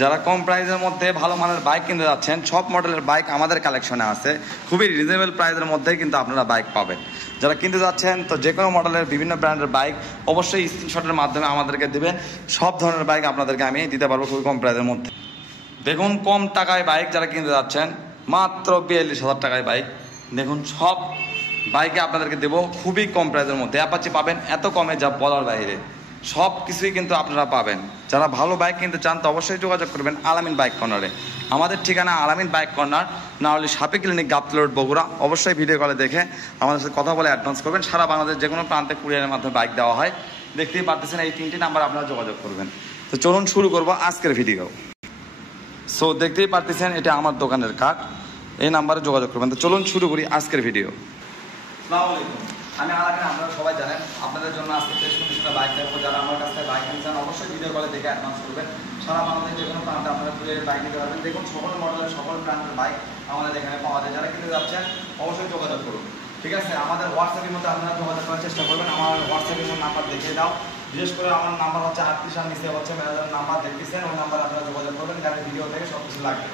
যারা কম প্রাইসের মধ্যে ভালো মানের বাইক কিনতে যাচ্ছেন, সব মডেলের বাইক আমাদের কালেকশনে আছে। খুবই রিজনেবল প্রাইসের মধ্যে কিন্তু আপনারা বাইক পাবেন। যারা কিনতে যাচ্ছেন তো যে কোনো মডেলের বিভিন্ন ব্র্যান্ডের বাইক অবশ্যই স্ক্রিনশটের মাধ্যমে আমাদেরকে দিবেন। সব ধরনের বাইক আপনাদেরকে আমি দিতে পারবো খুবই কম প্রাইসের মধ্যে। দেখুন কম টাকায় বাইক যারা কিনতে যাচ্ছেন, মাত্র 42,000 টাকায় বাইক। দেখুন সব বাইকে আপনাদেরকে দেবো খুবই কম প্রাইসের মধ্যে। অ্যাপাচি পাবেন এত কমে যা বলার বাইরে, সব কিছুই কিন্তু আপনারা পাবেন। যারা ভালো বাইক কিনতে চান তো অবশ্যই যোগাযোগ করবেন আলামিন বাইক কর্নারে। আমাদের ঠিকানা আলামিন বাইক কর্নার, না হলে সাপে ক্লিনিক, গাবতলী রোড, বগুড়া। অবশ্যই ভিডিও কলে দেখে আমাদের সাথে কথা বলে অ্যাডভান্স করবেন। সারা বাংলাদেশ যে কোনো প্রান্তে কুরিয়ারের মাধ্যমে বাইক দেওয়া হয়। দেখতেই পারতেছেন এই 3টি নাম্বার আপনারা যোগাযোগ করবেন। তো চলুন শুরু করবো আজকের ভিডিও। সো দেখতেই পারতেছেন এটা আমার দোকানের কার্ড, এই নাম্বারে যোগাযোগ করবেন। তো চলুন শুরু করি আজকের ভিডিও। আসসালামু আলাইকুম, আমি আলামিন। আপনারা সবাই জানেন আপনাদের জন্য আজকে ফ্রেশ কন্ডিশনে বাইক দেবো। যারা আমার কাছ থেকে বাইক কিনতে চান অবশ্যই ভিডিও কলে দেখে অ্যাডভান্স করবেন। সারা বাংলাদেশ যে কোনো প্রান্তে আপনারা বাইক নিতে পারবেন। দেখুন সকল মডেলের সকল ব্র্যান্ডের বাইক আমাদের এখানে পাওয়া যায়। যারা কিনতে যাচ্ছেন অবশ্যই যোগাযোগ করুন, ঠিক আছে? আমাদের হোয়াটসঅ্যাপের মধ্যে আপনারা যোগাযোগ করার চেষ্টা করবেন। আমার হোয়াটসঅ্যাপের নাম্বার দেখিয়ে দাও। বিশেষ করে আমার নাম্বার হচ্ছে 38 আর নিচে হচ্ছে ম্যানেজারের নাম্বার দেখতেছেন, ওই নাম্বারে আপনারা যোগাযোগ করবেন। যাদের ভিডিও থেকে সব কিছু লাগবে।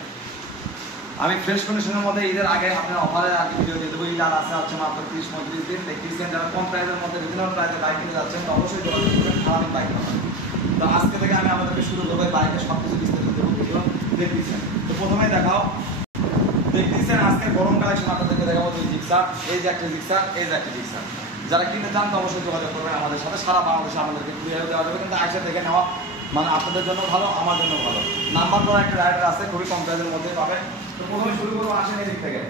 আমি ফ্রেশ কন্ডিশনের মধ্যে ঈদের আগে আপনার অফারের আগে ভিডিও দিয়ে দেবো। ঈদ আর আসে হচ্ছে মাত্র 30-35 দিন। দেখতেছেন যারা কম প্রাইসের মধ্যে রিজনেবল প্রাইসে বাইক কিনতে যাচ্ছেন তো অবশ্যই যোগাযোগ করবেন আলামিন বাইক কর্নার। তো আজকে থেকে আমি আমাদেরকে শুরু করবো বাইকের সব কিছু বিস্তারিত দেবো ভিডিও। দেখতেছেন তো প্রথমেই দেখাও, দেখতেছেন আজকে গরম কালেকশন আপনাদেরকে দেখাবো। দুই জিক্সার, এই যে একটা জিক্সার, এই যে একটা জিক্সার। যারা কিনতে চান তো অবশ্যই যোগাযোগ করবেন আমাদের সাথে। সারা বাংলাদেশে আমাদেরকে কুরিয়ার দেওয়া যাবে, কিন্তু একসাথে দেখে নেওয়া মানে আপনাদের জন্য ভালো, আমার জন্য ভালো। নাম্বার করা একটা রাইডার আছে, খুবই কম প্রাইসের মধ্যে পাবেন। তো প্রথমে শুরু করবো, আসেন এদিক থেকে।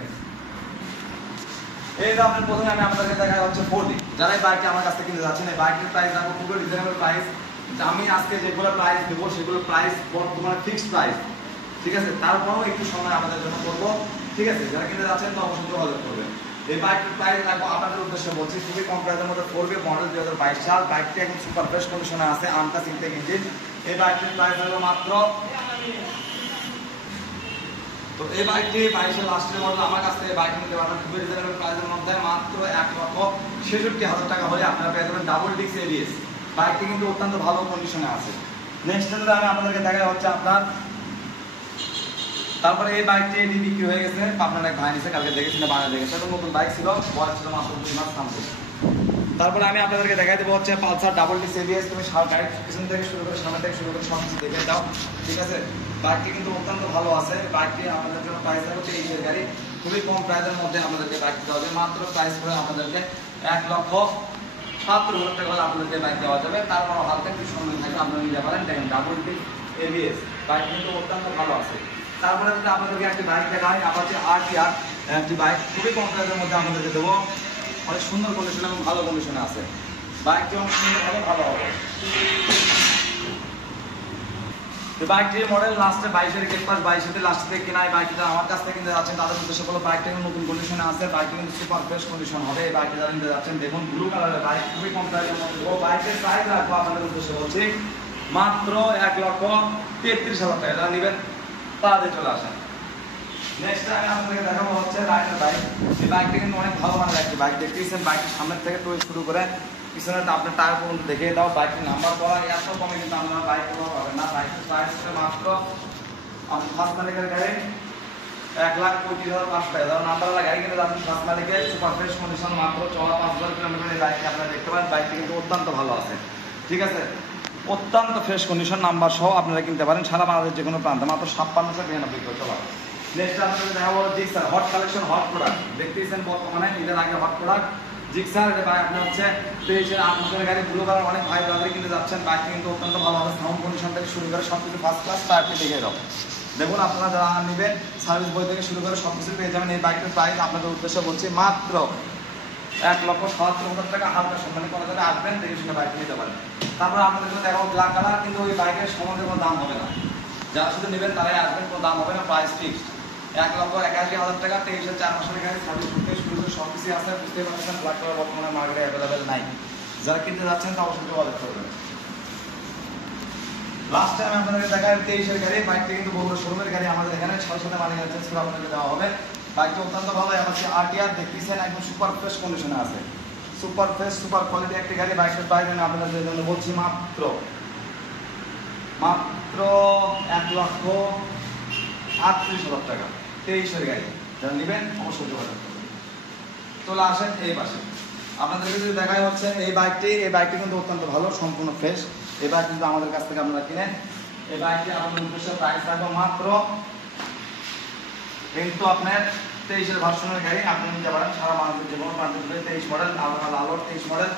এই যে আপনার প্রথমে আমি আপনাদেরকে দেখা হচ্ছে 4D। যারা এই বাইকটি আমার কাছ থেকে কিনতে যাচ্ছেন, এই বাইকটির প্রাইস রাখবো খুবই রিজনেবল প্রাইস। আমি আজকে যেগুলো প্রাইস দেবো সেগুলো প্রাইস বর্তমানে ফিক্সড প্রাইস, ঠিক আছে? তারপরেও একটু সময় আমাদের জন্য করবো, ঠিক আছে? যারা কিনতে যাচ্ছেন তো অবশ্যই যোগাযোগ করবেন। এই বাইকটির প্রাইস রাখবো আপনাদের উদ্দেশ্যে বলছি খুবই কম প্রাইসের মধ্যে। 4B মডেল 2022 সাল। বাইকটি এখন সুপার ফ্রেশ কন্ডিশনে আছে, আনটাচ ইনটেক ইঞ্জিন। এই বাইকটির প্রাইস হলো মাত্র, তো এই বাইকটি 22-এর লাস্টের মডেল। আমার কাছ থেকে বাইক নিতে পারবেন খুবই রিজনেবল প্রাইসের মধ্যে, মাত্র 1,66,000 টাকা হলে আপনারা পেয়ে যাবেন ডাবল ডিস্ক এবিএস। বাইকটি কিন্তু অত্যন্ত ভালো কন্ডিশনে আছে। নেক্সট আমি আপনাদেরকে দেখা হচ্ছে আপনার, তারপরে এই বাইকটি এটি বিক্রি হয়ে গেছে। আপনার এক ভাই নিছে, কালকে দেখেছিলেন, বাংলা দেখেছে। এটা নতুন বাইক ছিল, বয়স ছিল মাত্র 2 মাস নামছে। তারপরে আমি আপনাদেরকে দেখাই দেবো হচ্ছে পালসার ডাবল ডিস্ক এবিএস। তুমি গাড়ি পিছন থেকে শুরু করে সামনে থেকে শুরু করে সব কিছু দেখে দাও, ঠিক আছে? বাইকটি কিন্তু অত্যন্ত ভালো আছে। বাইকটি আমাদের জন্য প্রাইস হচ্ছে 23-এর গাড়ি, খুবই কম প্রাইসের মধ্যে আমাদেরকে বাইক দেওয়া যাবে। মাত্র প্রাইস করে আমাদেরকে 1,70,000 টাকা করে আপনাদেরকে বাইক দেওয়া যাবে। তারপরও হালকা কিছু সময় থাকে আপনারা নিতে পারেন। দেখেন ডাবল ডিস্ক এবিএস, বাইক কিন্তু অত্যন্ত ভালো আছে। তারপরে যদি আপনাদেরকে একটি বাইক দেখা হয়, আপাচে RTR একটি বাইক খুবই কম প্রাইসের মধ্যে আপনাদেরকে দেবো। অনেক সুন্দর কন্ডিশন এবং ভালো কন্ডিশনে আছে। বাইকটি অনেক সুন্দরভাবে ভালো হবে। বাইকটির মডেল লাস্টে 22-এর গেট পাস, 22-এতে লাস্ট থেকে কেনা। এই বাইকটি যারা আমার কাছ থেকে কিনতে যাচ্ছেন তাদের উদ্দেশ্যে বলো বাইকটা কিন্তু নতুন কন্ডিশনে আছে। বাইকটি কিন্তু সুপার ফ্রেশ কন্ডিশন হবে। এই বাইকটি যারা নিতে যাচ্ছেন দেখুন ব্লু কালারের বাইক, খুবই কম প্রাইসের মধ্যে। ও বাইকের প্রাইস রাখবো আপনাদের উদ্দেশ্যে বলছি মাত্র 1,33,000 টাকা। যারা নেবেন তাদের চলে আসেন। নেক্সট আমি আপনাদেরকে দেখাবো হচ্ছে রাইডার বাইক। এই বাইকটা কিন্তু অনেক ভালো মানের একটি বাইক। দেখতেছেন বাইকটির সামনের থেকে শুরু করে পিছনে আপনার টায়ার পর্যন্ত দেখিয়ে দাও। বাইকটির নাম্বার করা এত কমে কিন্তু আপনারা বাইক কোনো পাবেন না। বাইকটির প্রাইস মাত্র ফার্স্ট মালিকের গাড়ি 1,25,500 টাকা। যারা নাম্বারওয়ালা গাড়ি কিনে যাচ্ছেন ফার্স্ট মালিকের, সুপার ফ্রেশ কন্ডিশন, মাত্র চলা 5,000 কিলোমিটার এই বাইকটি আপনারা দেখতে পারেন। বাইকটি কিন্তু অত্যন্ত ভালো আছে, ঠিক আছে? অত্যন্ত ফ্রেশ কন্ডিশন, নাম্বার সহ আপনারা কিনতে পারেন সারা বাংলাদেশ যে কোনো প্রান্তে, মাত্র 56,99 করে চলা। নেক্সট আপনাদের দেখাবো Gixxer, hot collection, hot product. দেখতেছেন বর্তমানে ঈদের আগে হট প্রোডাক্ট জিক্সার। এটা ভাই আপনার হচ্ছে 23-এর 8 মাসের গাড়ি, ব্লু কালার। অনেক ভাই ব্রাদার কিনতে যাচ্ছেন। বাইকটি কিন্তু অত্যন্ত ভালো হবে। সাউন্ড কন্ডিশন থেকে শুরু করে সব কিছু ফার্স্ট ক্লাস। টায়ারটি দেখে দাও, দেখুন আপনারা যারা নেবেন সার্ভিস বই থেকে শুরু করে সব কিছু পেয়ে যাবেন। এই বাইকটির প্রাইস আপনাদের উদ্দেশ্যে বলছি মাত্র 1,77,000 টাকা। হালকা সম্মানী করা যাবে, আসবেন দেখে শুনে বাইক নিতে পারেন। তারপর আপনাদের জন্য দেখাবো ব্ল্যাক কালার, কিন্তু ওই বাইকের সম্বন্ধে কোনো দাম হবে না। যারা শুধু নেবেন তারাই আসবেন, কোনো দাম হবে না। প্রাইস ফিক্সড 1,81,000 টাকা। 23-এর 4 মাসের গাড়ি, সার্ভিস থেকে শুরু করে সব কিছু আছে। বুঝতেই পারছেন ব্ল্যাক কালার বর্তমানে মার্কেটে অ্যাভেলেবেল নাই। যারা কিনতে যাচ্ছেন তা অবশ্যই যোগাযোগ করবেন। লাস্ট টাইম আপনাদেরকে দেখায় 23-এর গাড়ি। বাইকটি কিন্তু বহু শোরুমের গাড়ি, আমাদের এখানে সাথে মালিক চেঞ্জ করে আপনাদেরকে দেওয়া হবে। বাইকটি অত্যন্ত ভালো আছে। RTR দেখতেছেন একদম সুপার ফ্রেশ কন্ডিশনে আছে। সুপার ফ্রেশ সুপার কোয়ালিটি একটি গাড়ি। বাইকের প্রাইস আমি আপনাদের জন্য বলছি মাত্র মাত্র 1,38,000 টাকা। 23-এর গাড়ি যারা নেবেন অবশ্যই যোগাযোগ করবেন। চলে আসেন এই পাশে, আপনাদেরকে যদি দেখাই হচ্ছে এই বাইকটি কিন্তু অত্যন্ত ভালো, সম্পূর্ণ ফ্রেশ। এই বাইক কিন্তু আমাদের কাছ থেকে আপনারা কিনেন। এই বাইকটি আমাদের উদ্দেশ্যে প্রাইস রাখবো মাত্র, কিন্তু আপনার 23-এর ভার্সনের গাড়ি আপনি নিতে পারেন সারা বাংলাদেশের যে কোনো প্রান্তে। 23 মডেল, আলোর 23 মডেল,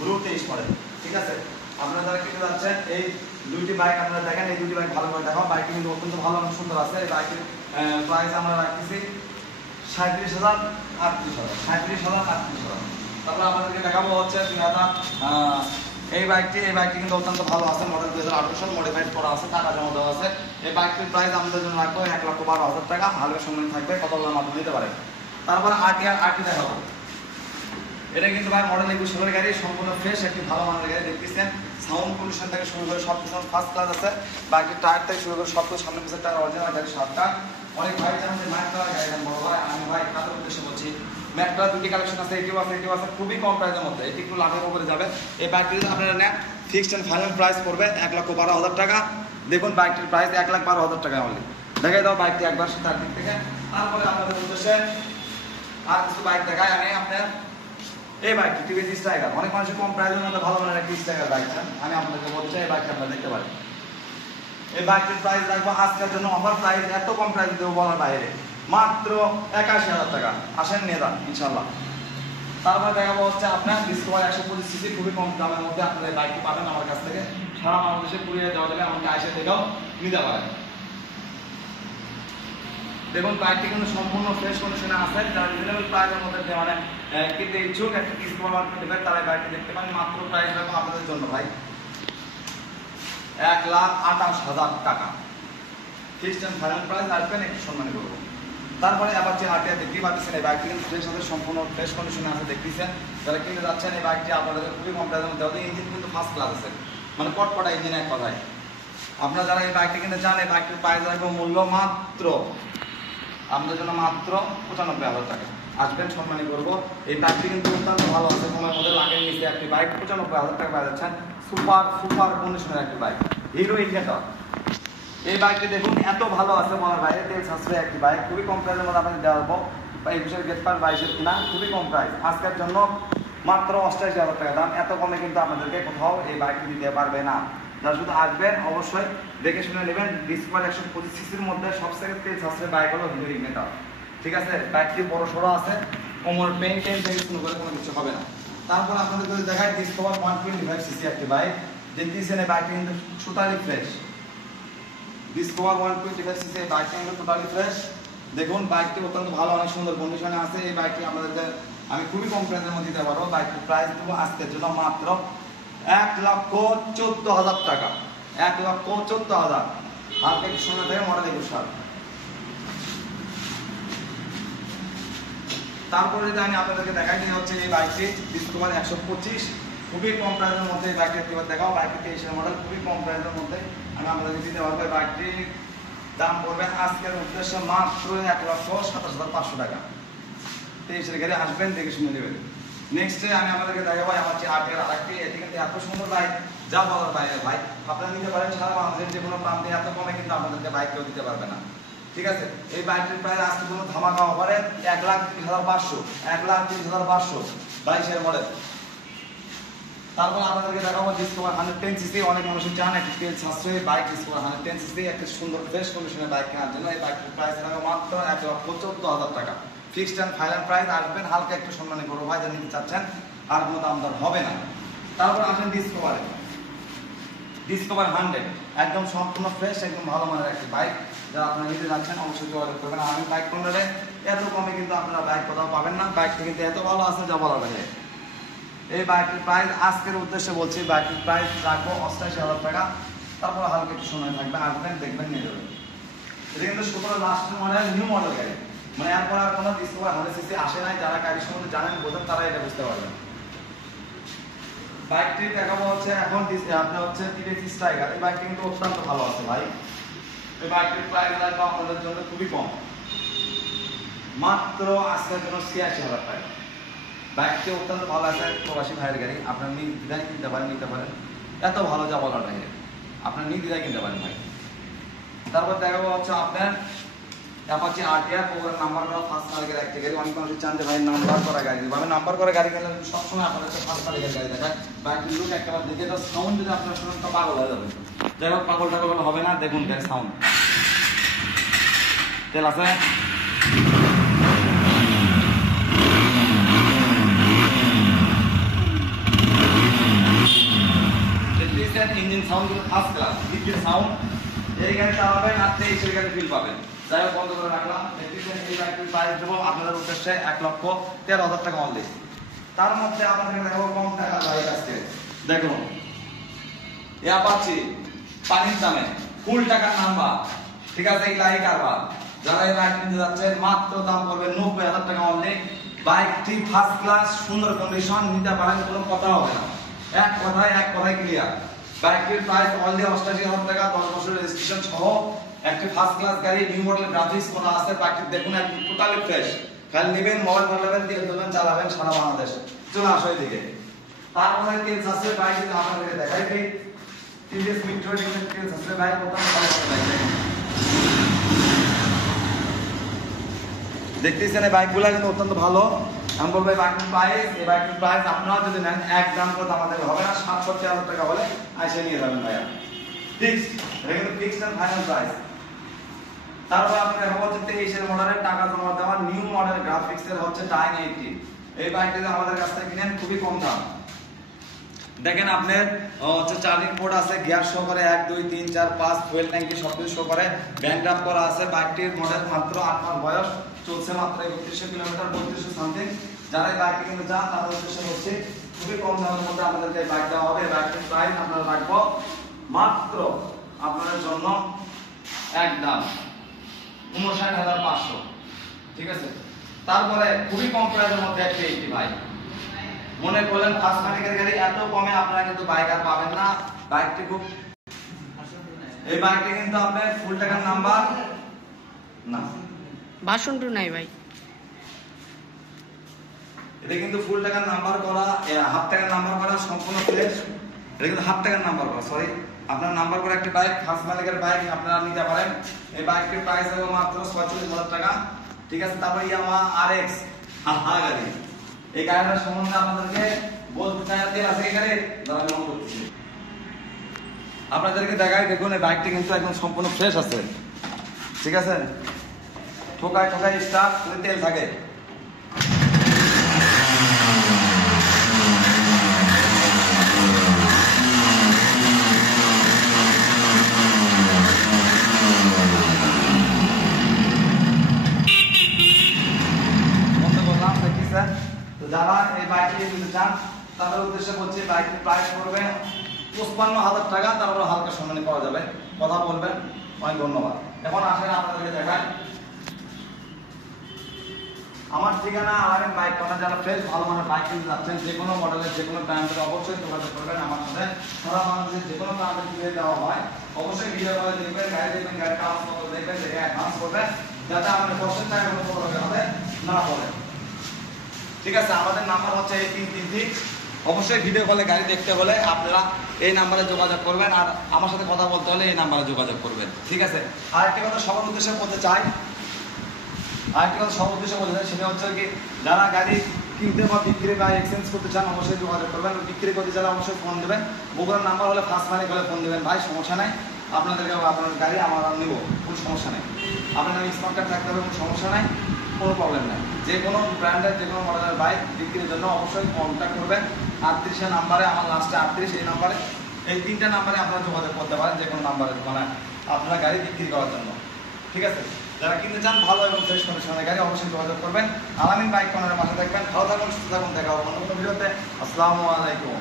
ব্লু 23 মডেল। ঠিক আছে, আপনারা যারা কিনতে যাচ্ছেন এই দুইটি বাইক আপনারা দেখেন, এই দুইটি বাইক ভালো করে দেখাও। বাইকটি কিন্তু অত্যন্ত ভালো এবং সুন্দর আছে। এই বাইকের প্রাইস আমরা রাখতেছি 37,000, 38,000। তারপরে আপনাদেরকে দেখাবো হচ্ছে 2000 এই বাইকটি কিন্তু অত্যন্ত ভালো আছে। মডেল 2018 সাল, মডিফাইড করা আছে, টাকা জমা দেওয়া আছে। এই বাইকটির প্রাইস আমাদের জন্য রাখবো 1,12,000 টাকা। হালকা সম্মান থাকবে, কত বলার মাধ্যমে নিতে পারে। তারপর আরটি দেখাবো। এটা কিন্তু ভাই মডেল 21 সালের গাড়ি, সম্পূর্ণ ফ্রেশ একটি ভালো মানের গাড়ি। দেখতেছেন সাউন্ড পলিউশন থেকে শুরু করে সব কিছু ফার্স্ট ক্লাস আছে। বাইকের টায়ার থেকে শুরু করে সব কিছু, সামনে পিছের টায়ার অরিজিনাল গাড়ি 7টা। অনেক ভাই জানেন যে ম্যাকলার গাড়ি দাম বড় ভাই, আমি ভাই তাদের উদ্দেশ্যে বলছি ম্যাকলার দুটি কালেকশন আছে, এটিও আছে খুবই কম প্রাইসের মধ্যে। এটি একটু লাভের উপরে যাবে। এই বাইকটি যদি আপনারা নেন ফিক্সড এন্ড ফাইনাল প্রাইস পড়বে 1,12,000 টাকা। দেখুন বাইকটির প্রাইস 1,12,000 টাকা অনলি। দেখাই দাও বাইকটি একবার তার দিক থেকে। তারপরে আপনাদের উদ্দেশ্যে আর কিছু বাইক দেখাই আমি। আপনার এই বাইকটি টিভিএস স্ট্রাইকার, অনেক মানুষ কম প্রাইসের মধ্যে ভালো মানের একটি স্ট্রাইকার বাইক চান, আমি আপনাদেরকে বলছি এই বাইকটা আপনারা দেখতে পারেন। এই বাইকটির প্রাইস রাখবো আজকের জন্য অফার প্রাইস, এত কম প্রাইস দেবো বলার বাইরে, মাত্র 81,000 টাকা। আসেন নিয়ে যান ইনশাল্লাহ। তারপরে দেখাবো হচ্ছে আপনার ডিসকভার 125 সিসি, খুবই কম দামের মধ্যে আপনারা এই বাইকটি পাবেন আমার কাছ থেকে। সারা বাংলাদেশে কুরিয়ারে দেওয়া যাবে, আমাকে আইসা থেকেও নিতে পারেন। দেখুন বাইকটি কিন্তু সম্পূর্ণ ফ্রেশ কন্ডিশনে আছে। যারা রিজনেবল প্রাইসের মধ্যে মানে কিনতে ইচ্ছুক একটা ডিসকভার নেবেন, তারা বাইকটি দেখতে পারেন। মাত্র প্রাইস রাখবো আপনাদের জন্য ভাই 1,28,000 টাকা। ফিক্সড এন্ড ফাইনাল প্রাইস আসবেন, একটু সম্মান করবো। তারপরে আবার যে আরটিআর দেখতেই পাচ্ছেন, এই বাইকটি কিন্তু ফ্রেশ আছে, সম্পূর্ণ ফ্রেশ কন্ডিশনে আছে। দেখতেছেন যারা কিনতে যাচ্ছেন এই বাইকটি আপনাদের খুবই কম প্রাইসের মধ্যে হবে। ইঞ্জিন কিন্তু ফার্স্ট ক্লাস আছে, মানে কটকটা ইঞ্জিন এক কথায়। আপনারা যারা এই বাইকটি কিনতে চান, এই বাইকটির প্রাইস রাখবো মূল্য মাত্র আপনাদের জন্য মাত্র 95,000 টাকা। আসবেন, সম্মানী করবো। এই বাইকটি কিন্তু অত্যন্ত ভালো আছে, সময়ের মধ্যে লাগের নিচে একটি বাইক 95,000 টাকা পাওয়া যাচ্ছেন। সুপার কন্ডিশনের একটি বাইক, হিরো ইন্ডিকেটর। এই বাইকটি দেখুন এত ভালো আছে বলার বাইরে, তেল সাশ্রয় একটি বাইক, খুবই কম প্রাইসের মধ্যে আপনাদের দেওয়া হবো। 21-এর গেট পার 22-এর কিনা, খুবই কম প্রাইস। আজকের জন্য মাত্র 88,000 টাকা দাম। এত কমে কিন্তু আপনাদেরকে কোথাও এই বাইকটি দিতে পারবে না। যারা শুধু আসবেন অবশ্যই দেখে শুনে নেবেন। ডিসকভার 125 সিসির মধ্যে সবথেকে তেল সাশ্রয় বাইক হলো হিরো ইগনিটর। ঠিক আছে, বাইকটি বড় সড়ো আছে, কোমর পেন থেকে শুরু করে কোনো কিছু হবে না। তারপর আপনাদের যদি দেখায় ডিসকভার 125 সিসি একটি বাইক, দেখতেছেন এই বাইকটি কিন্তু টোটালি ফ্রেশ। ডিসকভার 125 সিসি বাইকটি কিন্তু টোটালি ফ্রেশ। দেখুন বাইকটি অত্যন্ত ভালো, অনেক সুন্দর কন্ডিশনে আছে। এই বাইকটি আপনাদেরকে আমি খুবই কম প্রাইসের মধ্যে দিতে পারবো। বাইকটির প্রাইস দেবো আজকের জন্য মাত্র 1,14,000 টাকা। 1,14,000। হালকা একটু সময় থেকে মডেল 21 সাল। তারপরে যদি আমি আপনাদেরকে দেখাই নিয়ে হচ্ছে এই বাইকটি ডিসকভার 125, খুবই কম প্রাইসের মধ্যে এই বাইকটি একবার দেখাও। বাইকটি 23-এর মডেল, খুবই কম প্রাইসের মধ্যে আমি আপনাদেরকে দিতে পারবো। এই বাইকটির দাম পড়বে আজকের উদ্দেশ্যে মাত্র 1,27,500 টাকা। 23-এর গাড়ি আসবেন, দেখে শুনে নেবেন। নেক্সটে আমি আপনাদেরকে দেখাবো আমার যে আরটিআর আরেকটি, এটি কিন্তু এত সুন্দর বাইক যা বলার বাইরে ভাই। আপনারা নিতে পারেন সারা বাংলাদেশের যে কোনো প্রান্তে, এত কমে কিন্তু আপনাদেরকে বাইক কেউ দিতে পারবে না। ঠিক আছে, এই বাইকটির প্রাইস আজকে কোনো ধামাকা অফারে 1,30,500, 1,30,500, 22-এর মডেল। তারপর আপনাদেরকে দেখাবো ডিসকভার 110 সিসি। অনেক মানুষের চান একটি তেল সাশ্রয়ী বাইক, ডিসকভার 110 সিসি একটি সুন্দর ফ্রেশ কন্ডিশনের বাইক কেনার জন্য। এই বাইকটির প্রাইস রাখবো মাত্র 1,14,000 টাকা। Fixed and final price. আসবেন, হালকা একটু সম্মানী করবো ভাই, যারা নিতে চাচ্ছেন আর কোনো দাম দর হবে না। তারপর আসেন ডিসকভারে, ডিসকভার 100 একদম সম্পূর্ণ ফ্রেশ, একদম ভালো মানের একটি বাইক। যারা আপনারা নিতে যাচ্ছেন অবশ্যই যোগাযোগ করবেন। আমি বাইক কর্নারে এত কমে কিন্তু আপনারা বাইক কোথাও পাবেন না। বাইকটি কিন্তু এত ভালো আছে যা বলার বাইরে। এই বাইকটির প্রাইস আজকের উদ্দেশ্যে বলছি, বাইকটির প্রাইস রাখবো 88,000 টাকা। তারপর হালকা একটু সময় থাকবে, আসবেন, দেখবেন, নিয়ে যাবেন। এটা কিন্তু 17 লাস্ট মডেল, নিউ মডেল গাড়ি, মানে এরপর আর কোনো ডিসকভার 100 সিসি আসে নাই। যারা গাড়ির সম্বন্ধে জানেন বোঝেন তারা এটা বুঝতে পারবেন। বাইকটি দেখাবো হচ্ছে এখন আপনার হচ্ছে টিভিএস স্ট্রাইকার। এই বাইকটি কিন্তু অত্যন্ত ভালো আছে ভাই। এই বাইকটির প্রাইস রাখবো আপনাদের জন্য খুবই কম, মাত্র আজকের জন্য 86,000 টাকা। বাইকটি অত্যন্ত ভালো আছে, প্রবাসী ভাইয়ের গাড়ি, আপনার বিদায় কিনতে পারেন, নিতে পারেন, এত ভালো যা বলার বাইরে। আপনার নির্দ্বিধায় কিনতে পারেন ভাই। তারপর দেখাবো হচ্ছে আপনার অ্যাপাচি আরটিআর প্রোগ্রাম নাম্বার করা ফার্স্ট মালিকের একটা গাড়ি। অনেক মানুষ চান যে ভাই নাম্বার করা গাড়ি দিব, আমি নাম্বার করা গাড়ি কিনলে সবসময় আপনাদের ফার্স্ট মালিকের গাড়ি দেখায়। বাইকটির লুক একবার দেখে তো সাউন্ড যদি আপনার শুনেন তো পাগল হয়ে যাবে। যাই হোক পাগল টাগল হবে না, দেখুন গাড়ি সাউন্ড তেল আছে, ইঞ্জিন সাউন্ড গুলো ফার্স্ট ক্লাস, ডিপের সাউন্ড। এই গাড়ি চালাবেন আর 23 গাড়ি ফিল পাবেন। যাই হোক বন্ধ করে রাখলাম। এই বাইকটির প্রাইস দেবো আপনাদের উদ্দেশ্যে 1,13,000 টাকা অনলি। তার মধ্যে আপনাদের দেখাবো কম টাকার বাইক আজকে। দেখুন অ্যাপাচি পানির দামে ফুল টাকার নাম্বার, ঠিক আছে, এই লাইক কারবার। যারা এই বাইক কিনতে যাচ্ছেন মাত্র দাম পড়বে 90,000 টাকা অনলি। বাইকটি ফার্স্ট ক্লাস, সুন্দর কন্ডিশন, নিতে পারেন, কোনো কথা হবে না, এক কথায় ক্লিয়ার। বাইকটির প্রাইস অনলি 88,000 টাকা, 10 বছরের রেজিস্ট্রেশন সহ একটি ফার্স্ট ক্লাস গাড়ি, নিউ মডেল গ্রাফিক্স করা আছে। বাইকটি দেখুন একদম টোটালি ফ্রেশ। খালি নেবেন, মোবাইল নেবেন, দিয়ে দেবেন, চালাবেন সারা বাংলাদেশে। চলে আসো এদিকে। তারপরে কেস আছে বাইক, যদি আপনাদেরকে দেখাই দিই টিভিএস মিট্রো কেস আছে বাইক, ওটা ভালো বাইক দেখতেছেন। এই বাইকগুলো কিন্তু অত্যন্ত ভালো। আমি বলবো এই বাইকটির প্রাইস আপনারা যদি নেন একদম করে আমাদের হবে না, 67,000 টাকা হলে আইসে নিয়ে যাবেন ভাইয়া, ফিক্স। এটা কিন্তু ফিক্সড এন্ড ফাইনাল প্রাইস। তারপর আপনার হচ্ছে 23 মডেলের টাকা জমা দেওয়া নিউ মডেল গ্রাফিক্স এর হচ্ছে ডাইন 80। এই বাইকটা আমাদের কাছ থেকে কিনেন খুবই কম দাম। দেখেন আপনার হচ্ছে চার্জিং পোর্ট আছে, গিয়ার শো করে 1 2 3 4 5, ফুয়েল ট্যাঙ্কি সবকিছু শো করে, ব্যাংক ড্রাফট করা আছে। বাইকটির মডেল মাত্র 8 মাস বয়স, চলছে মাত্র 3100 কিলোমিটার, 3200 সামথিং। যারা এই বাইকটি কিনতে চান তাদের উদ্দেশ্যে হচ্ছে খুবই কম দামের মধ্যে আমাদেরকে এই বাইক দেওয়া হবে। বাইকটির প্রাইস আপনারা রাখবো মাত্র আপনাদের জন্য একদম 59,500, ঠিক আছে। তারপরে খুবই কম প্রাইসের মধ্যে একটা 80 ভাই, মনে করলেন ফার্স্ট মালিকের গাড়ি, এত কমে আপনারা কিন্তু বাইক আর পাবেন না। বাইকটি খুব, এই বাইকটি কিন্তু আপনার ফুল টাকার নাম্বার না, ভাষণটু নাই ভাই, এটা কিন্তু ফুল টাকার নাম্বার করা, হাফ টাকার নাম্বার করা, সম্পূর্ণ ফ্রেশ। এটা কিন্তু হাফ টাকার নাম্বার করা, সরি, আপনার নাম্বার করা একটি বাইক, ফার্স্ট মালিকের বাইক আপনারা নিতে পারেন। এই বাইকটির প্রাইস হবে মাত্র 46,000 টাকা, ঠিক আছে। তারপর ইয়ামাহা RX গাড়ি, এই গাড়িটার সম্বন্ধে আপনাদেরকে বলতে চাই, তেল আছে এখানে দাঁড়া আমি অন করতেছি, আপনাদেরকে দেখাই। দেখুন এই বাইকটি কিন্তু একদম সম্পূর্ণ ফ্রেশ আছে, ঠিক আছে। ঠোকায় স্টার্ট করে তেল থাকে। তো যারা এই বাইকটি নিতে চান তাদের উদ্দেশ্যে বলছি বাইকটির প্রাইস পড়বে 55,000 টাকা। তারপর হালকা সম্মানী পাওয়া যাবে, কথা বলবেন। অনেক ধন্যবাদ। এখন আসেন আপনাদেরকে দেখায় আমার ঠিকানা আলামিন বাইক কর্নার। যারা ফ্রেশ ভালো মানের বাইক কিনতে যাচ্ছেন, যে কোনো মডেলের যে কোনো ব্র্যান্ডের, অবশ্যই যোগাযোগ করবেন আমার সাথে। সারা বাংলাদেশে যে কোনো ব্র্যান্ডের কিনে দেওয়া হয়, অবশ্যই ভিডিও কলে দেখবেন, গাড়ি দেখবেন, গাড়ির কাগজপত্র দেখবেন, দেখে অ্যাডভান্স করবেন, যাতে আমাদের কষ্টের টাকা কোনো প্রবলেম হবে না পড়ে, ঠিক আছে। আমাদের নাম্বার হচ্ছে 333। অবশ্যই ভিডিও কলে গাড়ি দেখতে হলে আপনারা এই নাম্বারে যোগাযোগ করবেন, আর আমার সাথে কথা বলতে হলে এই নাম্বারে যোগাযোগ করবেন, ঠিক আছে। আরেকটি কথা সবার উদ্দেশ্যে বলতে চাই, সেটা হচ্ছে কি, যারা গাড়ি কিনতে বা বিক্রি বা এক্সচেঞ্জ করতে চান অবশ্যই যোগাযোগ করবেন। বিক্রি করতে চাইলে অবশ্যই ফোন দেবেন, বগুড়ার নাম্বার হলে ফার্স্ট মালিক হলে ফোন দেবেন, ভাই সমস্যা নাই, আপনাদেরকে আপনার গাড়ি আমরা নেবো, কোনো সমস্যা নেই। আপনার স্মার্ট কার্ড থাকতে হবে, কোনো সমস্যা নাই, কোনো প্রবলেম নাই। যে কোনো ব্র্যান্ডের যে কোনো মডেলের বাইক বিক্রির জন্য অবশ্যই কন্ট্যাক্ট করবেন 38 নাম্বারে, আমার লাস্টে 38 এই নাম্বারে, এই 3টা নাম্বারে আপনারা যোগাযোগ করতে পারেন, যে কোনো নাম্বারে, মানে আপনারা গাড়ি বিক্রি করার জন্য, ঠিক আছে। যারা কিনতে চান ভালো এবং ফ্রেশ কন্ডিশনের গাড়ি অবশ্যই যোগাযোগ করবেন। আলামিন বাইক কর্নারের পাশে থাকবেন। ভালো থাকুন, সুস্থ থাকুন, দেখা হবে অন্য কোনো ভিডিওতে। আসসালামু আলাইকুম।